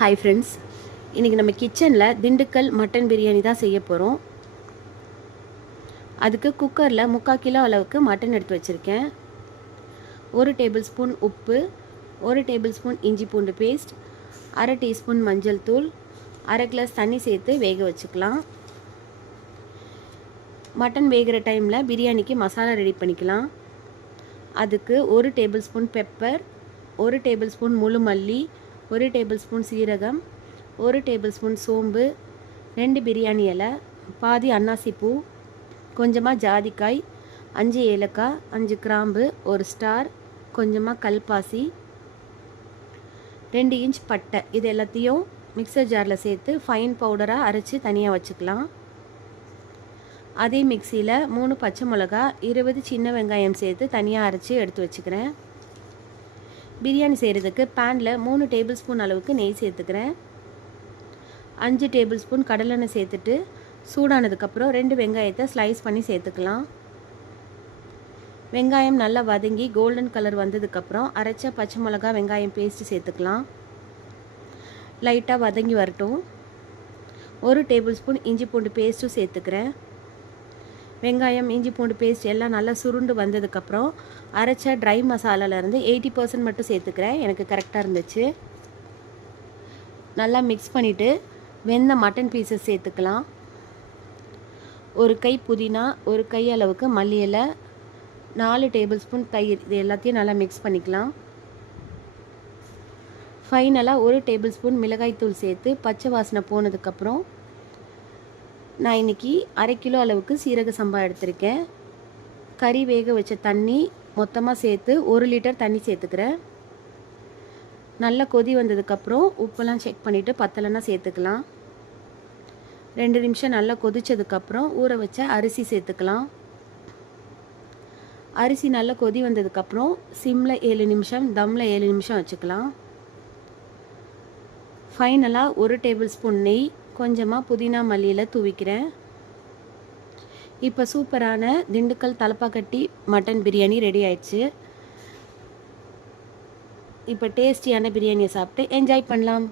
Hi friends, இன்றைக்கி நம்ம கிச்சனில் திண்டுக்கல் மட்டன் பிரியாணி தான் செய்ய போகிறோம். அதுக்கு குக்கரில் 3/4 கிலோ அளவுக்கு மட்டன் எடுத்து வச்சுருக்கேன். 1 டேபிள் ஸ்பூன் உப்பு, 1 டேபிள் ஸ்பூன் இஞ்சி பூண்டு பேஸ்ட், 1/2 டீஸ்பூன் மஞ்சள் தூள், 1/2 கிளாஸ் தண்ணி சேர்த்து வேக வச்சுக்கலாம். மட்டன் வேகிற டைமில் பிரியாணிக்கு மசாலா ரெடி பண்ணிக்கலாம். அதுக்கு 1 table spoon pepper, 1 table spoon முழு மல்லி, 1 டேபிள் ஸ்பூன் சீரகம், 1 டேபிள் ஸ்பூன் சோம்பு, 2 பிரியாணி இலை, பாதி அன்னாசி பூ, கொஞ்சமாக ஜாதிக்காய், 5 ஏலக்காய், 5 கிராம்பு, 1 ஸ்டார், கொஞ்சமாக கல்பாசி, 2 இன்ச் பட்டை. இது எல்லாத்தையும் மிக்சர் ஜாரில் சேர்த்து ஃபைன் பவுடராக அரைச்சி தனியாக வச்சுக்கலாம். அதே மிக்சியில் 3 பச்சை மிளகா, 20 சின்ன வெங்காயம் சேர்த்து தனியாக அரைச்சி எடுத்து வச்சுக்கிறேன். பிரியாணி செய்கிறதுக்கு பேனில் 3 டேபிள் ஸ்பூன் அளவுக்கு நெய் சேர்த்துக்கிறேன். 5 டேபிள் ஸ்பூன் கடலெண்ணெய் சேர்த்துட்டு சூடானதுக்கப்புறம் 2 வெங்காயத்தை ஸ்லைஸ் பண்ணி சேர்த்துக்கலாம். வெங்காயம் நல்லா வதங்கி கோல்டன் கலர் வந்ததுக்கப்புறம் அரைச்ச பச்சை மிளகா வெங்காயம் பேஸ்ட்டு சேர்த்துக்கலாம். லைட்டாக வதங்கி வரட்டும். 1 டேபிள் ஸ்பூன் இஞ்சி பூண்டு பேஸ்ட்டும் சேர்த்துக்கிறேன். வெங்காயம் இஞ்சி பூண்டு பேஸ்ட் எல்லாம் நல்லா சுருண்டு வந்ததுக்கப்புறம் அரைச்ச ட்ரை மசாலாலேருந்து 80% மட்டும் சேர்த்துக்கிறேன். எனக்கு கரெக்டாக இருந்துச்சு. நல்லா மிக்ஸ் பண்ணிவிட்டு வெந்த மட்டன் பீசஸ் சேர்த்துக்கலாம். 1 கை புதினா, 1 கை அளவுக்கு மல்லி இலை, 4 டேபிள் ஸ்பூன் தயிர், இது எல்லாத்தையும் நல்லா மிக்ஸ் பண்ணிக்கலாம். ஃபைனலாக 1 டேபிள் ஸ்பூன் மிளகாய்த்தூள் சேர்த்து பச்சை வாசனை போனதுக்கப்புறம் நான் இன்றைக்கி 1/2 கிலோ அளவுக்கு சீரக சம்பா எடுத்திருக்கேன். கறி வேக வச்ச தண்ணி மொத்தமாக சேர்த்து 1 லிட்டர் தண்ணி சேர்த்துக்கிறேன். நல்லா கொதி வந்ததுக்கப்புறம் உப்பெல்லாம் செக் பண்ணிவிட்டு பத்தலைன்னா சேர்த்துக்கலாம். 2 நிமிஷம் நல்லா கொதித்ததுக்கப்புறம் ஊற வச்ச அரிசி சேர்த்துக்கலாம். அரிசி நல்லா கொதி வந்ததுக்கப்புறம் சிம்மில் 7 நிமிஷம், தம்மில் 7 நிமிஷம் வச்சுக்கலாம். ஃபைனலாக 1 டேபிள் ஸ்பூன் நெய், கொஞ்சமாக புதினா மல்லியில் தூவிக்கிறேன். இப்போ சூப்பரான திண்டுக்கல் தலப்பாக்கட்டி மட்டன் பிரியாணி ரெடி ஆயிடுச்சு. இப்போ டேஸ்டியான பிரியாணியை சாப்பிட்டு என்ஜாய் பண்ணலாம்.